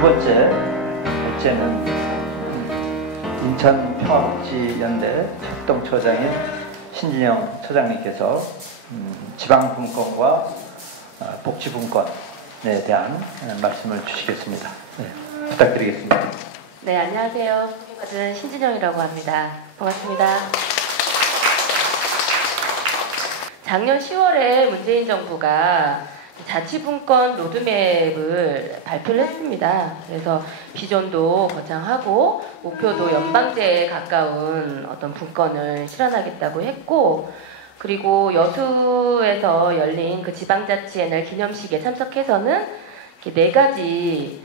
두 번째는 인천평화복지연대 협동처장인 신진영 처장님께서 지방분권과 복지분권에 대한 말씀을 주시겠습니다. 네, 부탁드리겠습니다. 네, 안녕하세요. 저는 신진영이라고 합니다. 반갑습니다. 작년 10월에 문재인 정부가 자치분권 로드맵을 발표를 했습니다. 그래서 비전도 거창하고 목표도 연방제에 가까운 어떤 분권을 실현하겠다고 했고, 그리고 여수에서 열린 그 지방자치의 날 기념식에 참석해서는 이렇게 4가지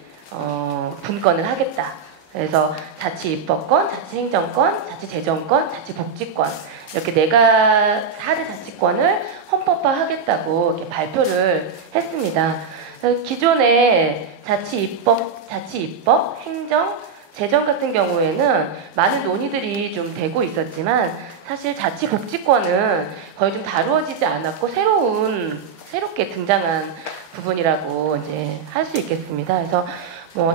분권을 하겠다. 그래서 자치입법권, 자치행정권, 자치재정권, 자치복지권 이렇게 4대 자치권을 헌법화하겠다고 이렇게 발표를 했습니다. 기존에 자치입법, 행정, 재정 같은 경우에는 많은 논의들이 좀 되고 있었지만 사실 자치복지권은 거의 좀 다루어지지 않았고 새롭게 등장한 부분이라고 이제 할 수 있겠습니다. 그래서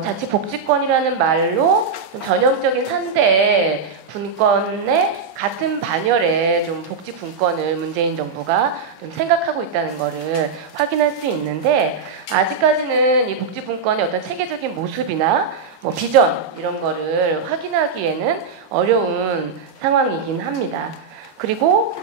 자치복지권이라는 말로 좀 전형적인 3대 분권의 같은 반열에 좀 복지분권을 문재인 정부가 좀 생각하고 있다는 것을 확인할 수 있는데, 아직까지는 이 복지분권의 어떤 체계적인 모습이나 비전 이런 거를 확인하기에는 어려운 상황이긴 합니다. 그리고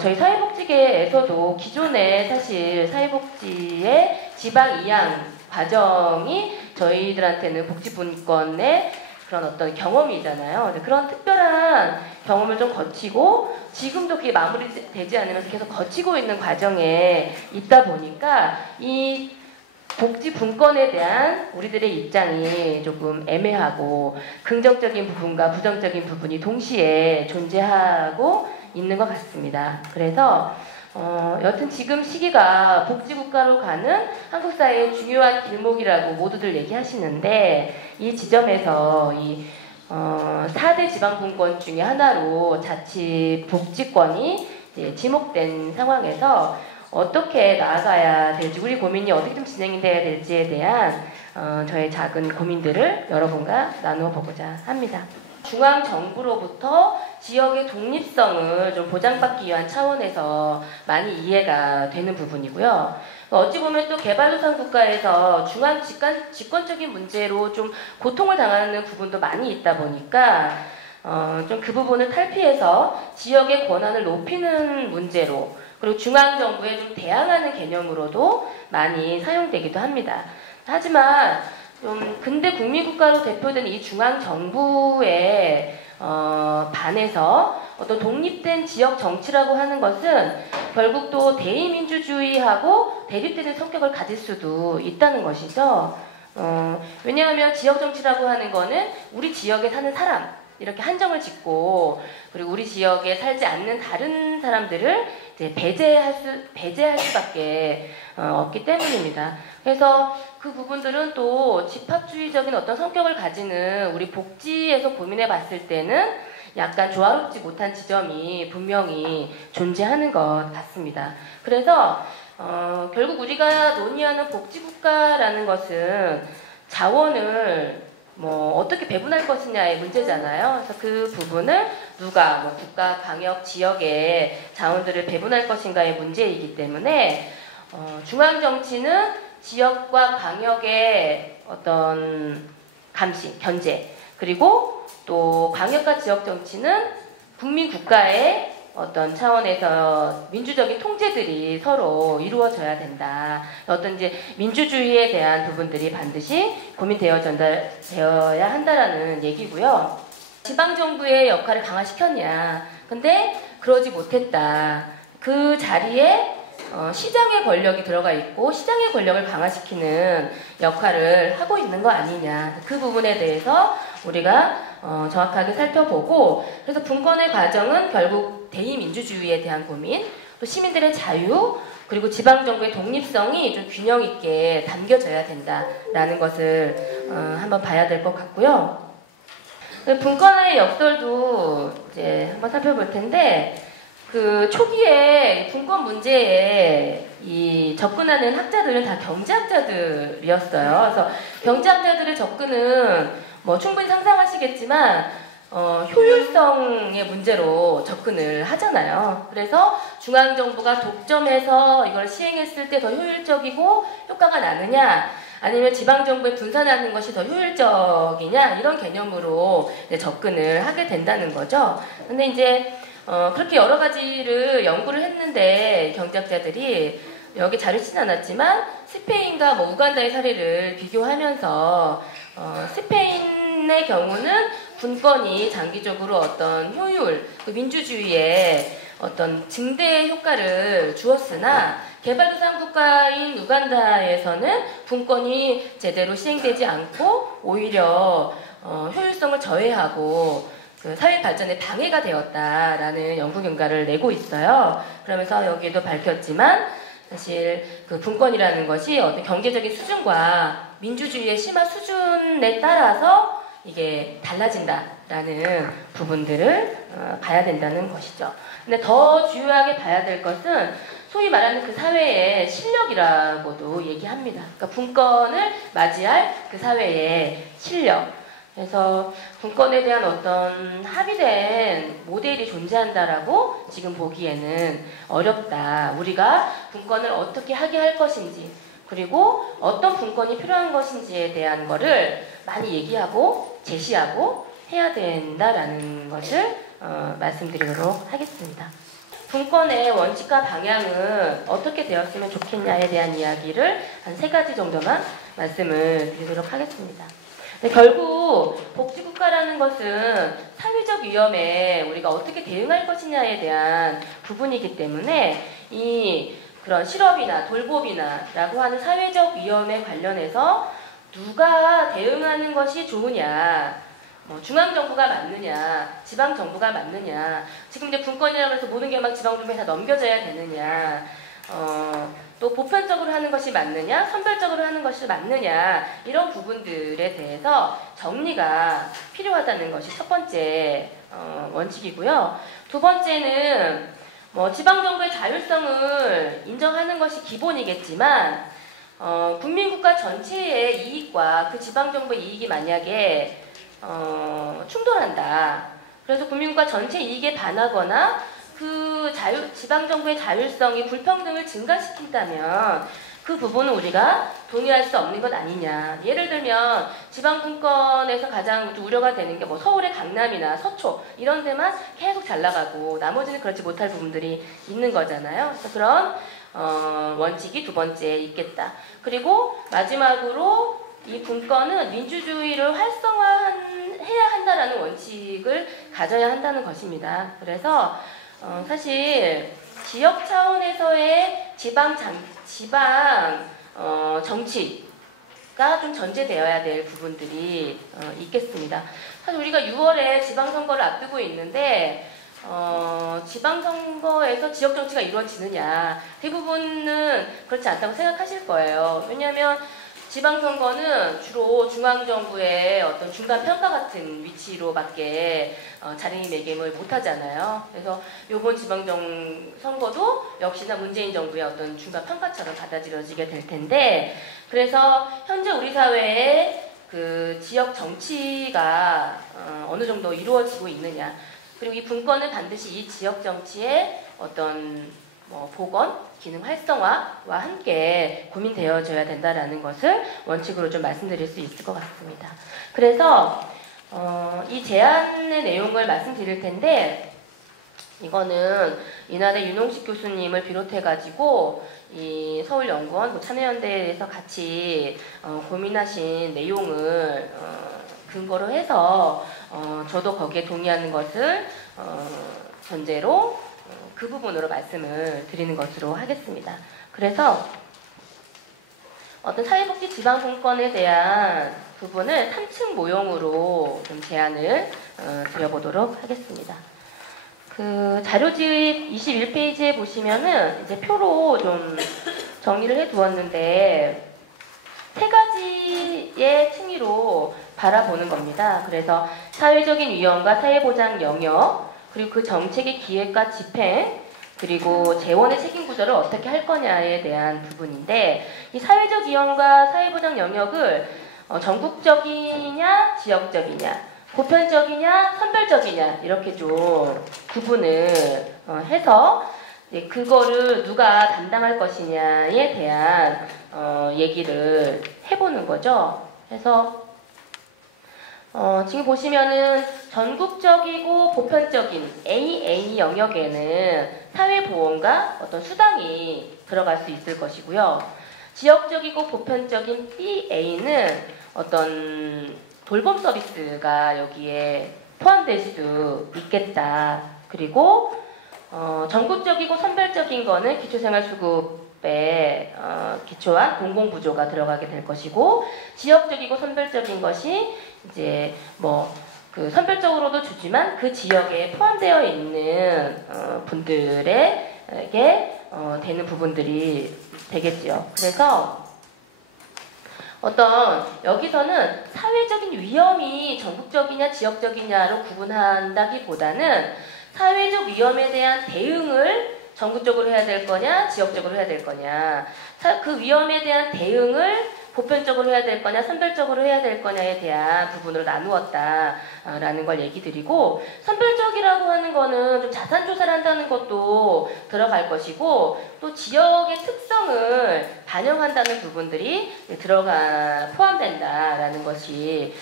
저희 사회복지계에서도 기존에 사실 사회복지의 지방 이양 과정이 저희들한테는 복지분권의 그런 어떤 경험이잖아요. 그런 특별한 경험을 좀 거치고 지금도 그게 마무리되지 않으면서 계속 거치고 있는 과정에 있다 보니까 이 복지분권에 대한 우리들의 입장이 조금 애매하고 긍정적인 부분과 부정적인 부분이 동시에 존재하고 있는 것 같습니다. 그래서 여튼 지금 시기가 복지국가로 가는 한국 사회의 중요한 길목이라고 모두들 얘기하시는데, 이 지점에서 이 4대 지방분권 중에 하나로 자치복지권이 이제 지목된 상황에서 어떻게 나아가야 될지, 우리 고민이 어떻게 좀 진행이 돼야 될지에 대한 저의 작은 고민들을 여러분과 나누어 보고자 합니다. 중앙정부로부터 지역의 독립성을 좀 보장받기 위한 차원에서 많이 이해가 되는 부분이고요. 어찌 보면 또 개발도상 국가에서 중앙 집권적인 문제로 좀 고통을 당하는 부분도 많이 있다 보니까 좀 그 부분을 탈피해서 지역의 권한을 높이는 문제로, 그리고 중앙정부에 좀 대항하는 개념으로도 많이 사용되기도 합니다. 하지만 근대 국민국가로 대표된 이 중앙정부에 반해서 어떤 독립된 지역 정치라고 하는 것은 결국 또 대의민주주의하고 대립되는 성격을 가질 수도 있다는 것이죠. 왜냐하면 지역 정치라고 하는 거는 우리 지역에 사는 사람 이렇게 한정을 짓고, 그리고 우리 지역에 살지 않는 다른 사람들을 이제 배제할 수밖에 없기 때문입니다. 그래서 그 부분들은 또 집합주의적인 어떤 성격을 가지는 우리 복지에서 고민해 봤을 때는 약간 조화롭지 못한 지점이 분명히 존재하는 것 같습니다. 그래서 결국 우리가 논의하는 복지국가라는 것은 자원을 어떻게 배분할 것이냐의 문제잖아요. 그래서 그 부분을 누가 국가, 방역, 지역의 자원들을 배분할 것인가의 문제이기 때문에 중앙정치는 지역과 광역의 어떤 감시, 견제, 그리고 또 광역과 지역 정치는 국민 국가의 어떤 차원에서 민주적인 통제들이 서로 이루어져야 된다. 어떤 이제 민주주의에 대한 부분들이 반드시 고민되어야 한다라는 얘기고요. 지방정부의 역할을 강화시켰냐. 근데 그러지 못했다. 그 자리에 시장의 권력이 들어가 있고 시장의 권력을 강화시키는 역할을 하고 있는 거 아니냐. 그 부분에 대해서 우리가 정확하게 살펴보고, 그래서 분권의 과정은 결국 대의민주주의에 대한 고민, 또 시민들의 자유, 그리고 지방정부의 독립성이 좀 균형 있게 담겨져야 된다라는 것을 한번 봐야 될 것 같고요. 분권의 역설도 이제 한번 살펴볼 텐데, 그 초기에 분권 문제에 이 접근하는 학자들은 다 경제학자들이었어요. 그래서 경제학자들의 접근은 뭐 충분히 상상하시겠지만 효율성의 문제로 접근을 하잖아요. 그래서 중앙정부가 독점해서 이걸 시행했을 때 더 효율적이고 효과가 나느냐, 아니면 지방정부에 분산하는 것이 더 효율적이냐, 이런 개념으로 이제 접근을 하게 된다는 거죠. 근데 이제 그렇게 여러 가지를 연구를 했는데 경제학자들이 여기 자르진 않았지만 스페인과 뭐 우간다의 사례를 비교하면서 스페인의 경우는 분권이 장기적으로 어떤 효율, 그 민주주의에 어떤 증대 효과를 주었으나 개발도상 국가인 우간다에서는 분권이 제대로 시행되지 않고 오히려 효율성을 저해하고 그 사회 발전에 방해가 되었다라는 연구 결과를 내고 있어요. 그러면서 여기에도 밝혔지만 사실 그 분권이라는 것이 어떤 경제적인 수준과 민주주의의 심화 수준에 따라서 이게 달라진다라는 부분들을 봐야 된다는 것이죠. 근데 더 중요하게 봐야 될 것은 소위 말하는 그 사회의 실력이라고도 얘기합니다. 그러니까 분권을 맞이할 그 사회의 실력. 그래서 분권에 대한 어떤 합의된 모델이 존재한다라고 지금 보기에는 어렵다. 우리가 분권을 어떻게 하게 할 것인지, 그리고 어떤 분권이 필요한 것인지에 대한 거를 많이 얘기하고 제시하고 해야 된다라는 것을 말씀드리도록 하겠습니다. 분권의 원칙과 방향은 어떻게 되었으면 좋겠냐에 대한 이야기를 한 3가지 정도만 말씀을 드리도록 하겠습니다. 근데 결국 복지국가라는 것은 사회적 위험에 우리가 어떻게 대응할 것이냐에 대한 부분이기 때문에 이 그런 실업이나 돌봄이나 라고 하는 사회적 위험에 관련해서 누가 대응하는 것이 좋으냐, 뭐 중앙정부가 맞느냐, 지방정부가 맞느냐, 지금 이제 분권이라고 해서 모든 게 막 지방정부에 다 넘겨져야 되느냐, 또 보편적으로 하는 것이 맞느냐, 선별적으로 하는 것이 맞느냐, 이런 부분들에 대해서 정리가 필요하다는 것이 첫 번째 원칙이고요. 두 번째는 뭐 지방정부의 자율성을 인정하는 것이 기본이겠지만 국민국가 전체의 이익과 그 지방정부의 이익이 만약에 충돌한다. 그래서 국민국가 전체 이익에 반하거나 그 지방정부의 자율성이 불평등을 증가시킨다면 그 부분은 우리가 동의할 수 없는 것 아니냐. 예를 들면 지방분권에서 가장 우려가 되는 게 뭐 서울의 강남이나 서초 이런 데만 계속 잘 나가고 나머지는 그렇지 못할 부분들이 있는 거잖아요. 그래서 그런 원칙이 두 번째에 있겠다. 그리고 마지막으로 이 분권은 민주주의를 활성화해야 한다라는 원칙을 가져야 한다는 것입니다. 그래서 사실 지역 차원에서의 지방 정치가 좀 전제되어야 될 부분들이 있겠습니다. 사실 우리가 6월에 지방선거를 앞두고 있는데 지방선거에서 지역 정치가 이루어지느냐, 대부분은 그렇지 않다고 생각하실 거예요. 왜냐하면 지방선거는 주로 중앙정부의 어떤 중간평가 같은 위치로밖에 자리매김을 못하잖아요. 그래서 이번 지방선거도 역시나 문재인 정부의 어떤 중간평가처럼 받아들여지게 될 텐데, 그래서 현재 우리 사회의 그 지역 정치가 어느 정도 이루어지고 있느냐, 그리고 이 분권은 반드시 이 지역 정치의 어떤 보건, 기능 활성화와 함께 고민되어져야 된다라는 것을 원칙으로 좀 말씀드릴 수 있을 것 같습니다. 그래서 이 제안의 내용을 말씀드릴 텐데, 이거는 이날의 윤홍식 교수님을 비롯해가지고 이 서울연구원 참여연대에서 같이 고민하신 내용을 근거로 해서 저도 거기에 동의하는 것을 전제로 그 부분으로 말씀을 드리는 것으로 하겠습니다. 그래서 어떤 사회복지 지방분권에 대한 부분을 3층 모형으로 좀 제안을 드려보도록 하겠습니다. 그 자료집 21페이지에 보시면은 이제 표로 좀 정리를 해 두었는데 3가지의 층위로 바라보는 겁니다. 그래서 사회적인 위험과 사회보장 영역, 그리고 그 정책의 기획과 집행, 그리고 재원의 책임 구조를 어떻게 할 거냐에 대한 부분인데, 이 사회적 이용과 사회보장 영역을 전국적이냐 지역적이냐, 보편적이냐 선별적이냐 이렇게 좀 구분을 해서 그거를 누가 담당할 것이냐에 대한 얘기를 해보는 거죠. 그래서 지금 보시면은 전국적이고 보편적인 AA 영역에는 사회보험과 어떤 수당이 들어갈 수 있을 것이고요. 지역적이고 보편적인 BA는 어떤 돌봄 서비스가 여기에 포함될 수 있겠다. 그리고 전국적이고 선별적인 거는 기초생활수급에 기초한 공공부조가 들어가게 될 것이고, 지역적이고 선별적인 것이 이제 뭐 그 선별적으로도 주지만 그 지역에 포함되어 있는 분들에게 되는 부분들이 되겠죠. 그래서 어떤 여기서는 사회적인 위험이 전국적이냐 지역적이냐로 구분한다기보다는 사회적 위험에 대한 대응을 전국적으로 해야 될 거냐 지역적으로 해야 될 거냐, 그 위험에 대한 대응을 보편적으로 해야 될 거냐 선별적으로 해야 될 거냐에 대한 부분으로 나누었다라는 걸 얘기 드리고, 선별적이라고 하는 거는 좀 자산조사를 한다는 것도 들어갈 것이고, 또 지역의 특성을 반영한다는 부분들이 포함된다라는 것이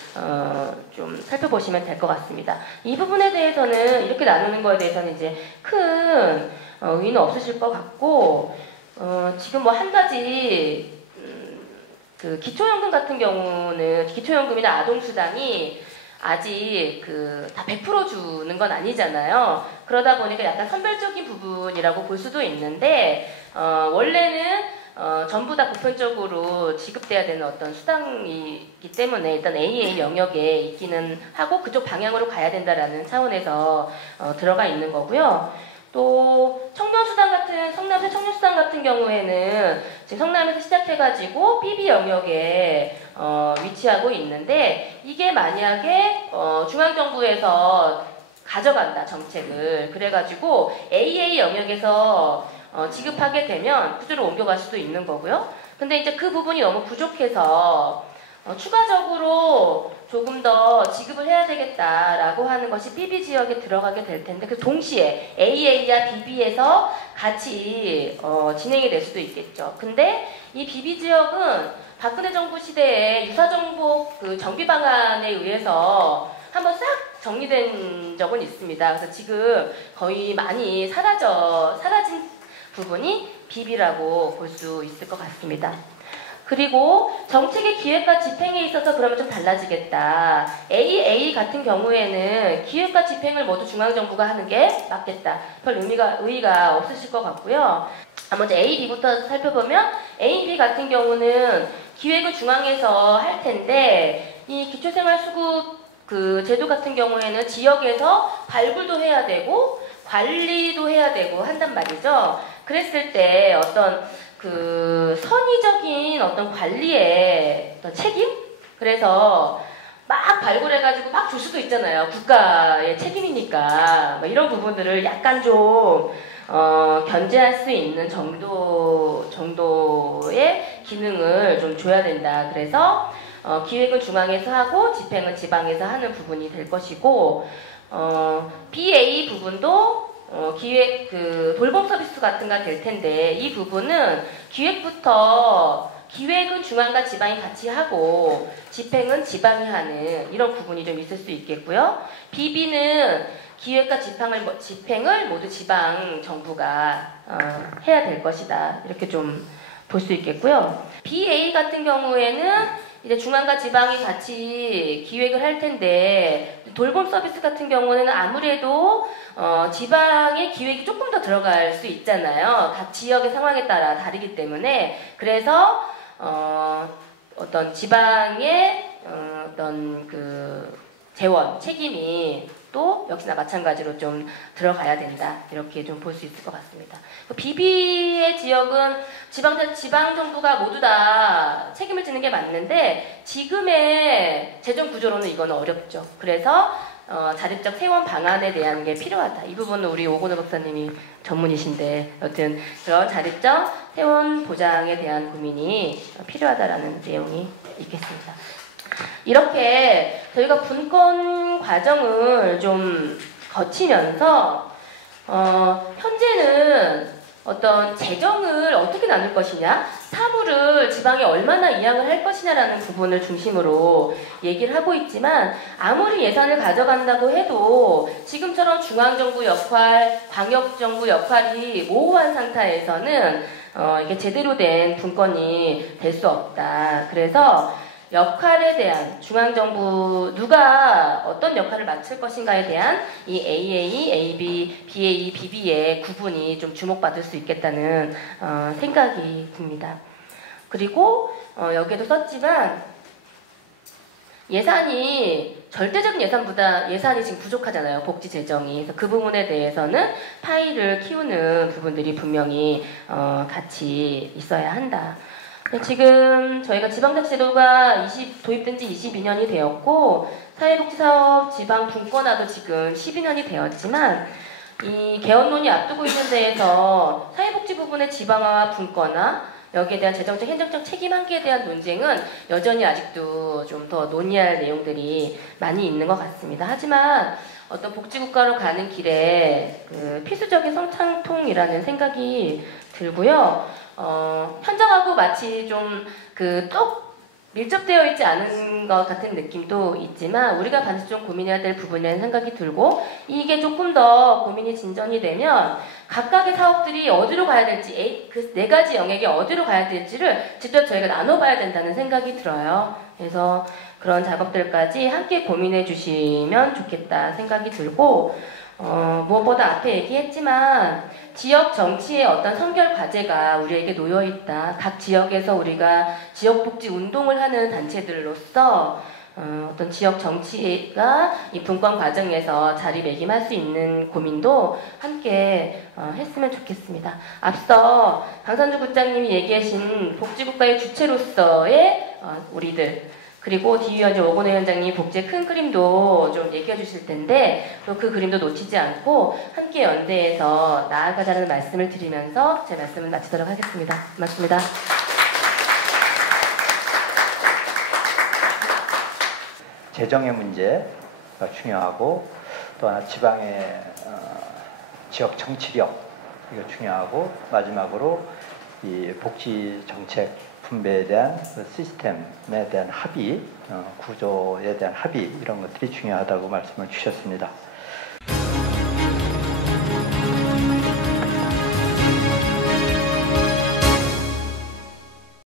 좀 살펴보시면 될 것 같습니다. 이 부분에 대해서는 이렇게 나누는 거에 대해서는 이제 큰 의의는 없으실 것 같고, 지금 뭐 한 가지 그 기초연금 같은 경우는 기초연금이나 아동수당이 아직 다 100% 주는 건 아니잖아요. 그러다 보니까 약간 선별적인 부분이라고 볼 수도 있는데, 원래는 전부 다 보편적으로 지급돼야 되는 어떤 수당이기 때문에 일단 AA 영역에 있기는 하고 그쪽 방향으로 가야 된다라는 차원에서 들어가 있는 거고요. 또 성남시 청년수당 같은 경우에는 지금 성남에서 시작해가지고 PB 영역에 위치하고 있는데, 이게 만약에 중앙정부에서 가져간다 정책을, 그래가지고 AA 영역에서 지급하게 되면 구조로 옮겨갈 수도 있는 거고요. 근데 이제 그 부분이 너무 부족해서 추가적으로 조금 더 지급을 해야 되겠다라고 하는 것이 BB 지역에 들어가게 될 텐데, 그 동시에 AA와 BB에서 같이 진행이 될 수도 있겠죠. 근데 이 BB 지역은 박근혜 정부 시대에 유사정복 그 정비 방안에 의해서 한번 싹 정리된 적은 있습니다. 그래서 지금 거의 많이 사라진 부분이 BB라고 볼 수 있을 것 같습니다. 그리고 정책의 기획과 집행에 있어서 그러면 좀 달라지겠다. AA 같은 경우에는 기획과 집행을 모두 중앙정부가 하는 게 맞겠다. 별 의의가 없으실 것 같고요. 먼저 A, B부터 살펴보면 A, B 같은 경우는 기획은 중앙에서 할 텐데, 이 기초생활수급 그 제도 같은 경우에는 지역에서 발굴도 해야 되고 관리도 해야 되고 한단 말이죠. 그랬을 때 어떤 그 선의적인 어떤 관리의 어떤 책임? 그래서 막 발굴해가지고 막 줄 수도 있잖아요. 국가의 책임이니까. 이런 부분들을 약간 좀 견제할 수 있는 정도의 기능을 좀 줘야 된다. 그래서 기획은 중앙에서 하고 집행은 지방에서 하는 부분이 될 것이고, BA 부분도 기획 돌봄 서비스 같은 거 될 텐데, 이 부분은 기획은 중앙과 지방이 같이 하고 집행은 지방이 하는 이런 부분이 좀 있을 수 있겠고요. BB는 기획과 집행을 모두 지방 정부가 해야 될 것이다. 이렇게 좀 볼 수 있겠고요. BA 같은 경우에는 이제 중앙과 지방이 같이 기획을 할 텐데, 돌봄 서비스 같은 경우는 아무래도 지방의 기획이 조금 더 들어갈 수 있잖아요. 각 지역의 상황에 따라 다르기 때문에. 그래서 어떤 지방의 어떤 그 재원 책임이 또 역시나 마찬가지로 좀 들어가야 된다. 이렇게 좀 볼 수 있을 것 같습니다. BB의 지역은 지방 정부가 모두 다 책임을 지는 게 맞는데, 지금의 재정 구조로는 이거는 어렵죠. 그래서 자립적 퇴원 방안에 대한 게 필요하다. 이 부분은 우리 오건호 박사님이 전문이신데 여튼 그런 자립적 퇴원 보장에 대한 고민이 필요하다라는 내용이 있겠습니다. 이렇게 저희가 분권 과정을 좀 거치면서 현재는 어떤 재정을 어떻게 나눌 것이냐, 사물을 지방에 얼마나 이양을 할 것이냐라는 부분을 중심으로 얘기를 하고 있지만 아무리 예산을 가져간다고 해도 지금처럼 중앙정부 역할, 광역정부 역할이 모호한 상태에서는 이게 제대로 된 분권이 될 수 없다. 그래서 역할에 대한 중앙정부 누가 어떤 역할을 맡을 것인가에 대한 이 AA, AB, BA, BB의 구분이 좀 주목받을 수 있겠다는 생각이 듭니다. 그리고 여기에도 썼지만 예산이 절대적인 예산보다 예산이 지금 부족하잖아요. 복지 재정이. 그래서 그 부분에 대해서는 파이를 키우는 부분들이 분명히 같이 있어야 한다. 지금 저희가 지방자치제도가 도입된 지 22년이 되었고 사회복지사업 지방 분권화도 지금 12년이 되었지만 이 개헌론이 앞두고 있는 데에서 사회복지 부분의 지방화와 분권화 여기에 대한 재정적 행정적 책임 한계에 대한 논쟁은 여전히 아직도 좀 더 논의할 내용들이 많이 있는 것 같습니다. 하지만 어떤 복지국가로 가는 길에 그 필수적인 성창통이라는 생각이 들고요. 현장하고 마치 좀 똑 밀접되어 있지 않은 것 같은 느낌도 있지만 우리가 반드시 좀 고민해야 될 부분이라는 생각이 들고 이게 조금 더 고민이 진전이 되면 각각의 사업들이 어디로 가야 될지 그 네 가지 영역이 어디로 가야 될지를 직접 저희가 나눠봐야 된다는 생각이 들어요. 그래서 그런 작업들까지 함께 고민해 주시면 좋겠다 생각이 들고 무엇보다 앞에 얘기했지만 지역 정치의 어떤 선결 과제가 우리에게 놓여 있다. 각 지역에서 우리가 지역복지 운동을 하는 단체들로서 어떤 지역 정치가 이 분권 과정에서 자리매김할 수 있는 고민도 함께 했으면 좋겠습니다. 앞서 강선주 국장님이 얘기하신 복지국가의 주체로서의 우리들 그리고 디위원장 오건혜 위원장님이 복지의 큰 그림도 좀 얘기해 주실 텐데 또 그 그림도 놓치지 않고 함께 연대해서 나아가자는 말씀을 드리면서 제 말씀을 마치도록 하겠습니다. 고맙습니다. 재정의 문제가 중요하고 또 하나 지방의 지역 정치력 이거 중요하고 마지막으로 이 복지 정책 분배에 대한 그 시스템에 대한 합의, 구조에 대한 합의 이런 것들이 중요하다고 말씀을 주셨습니다.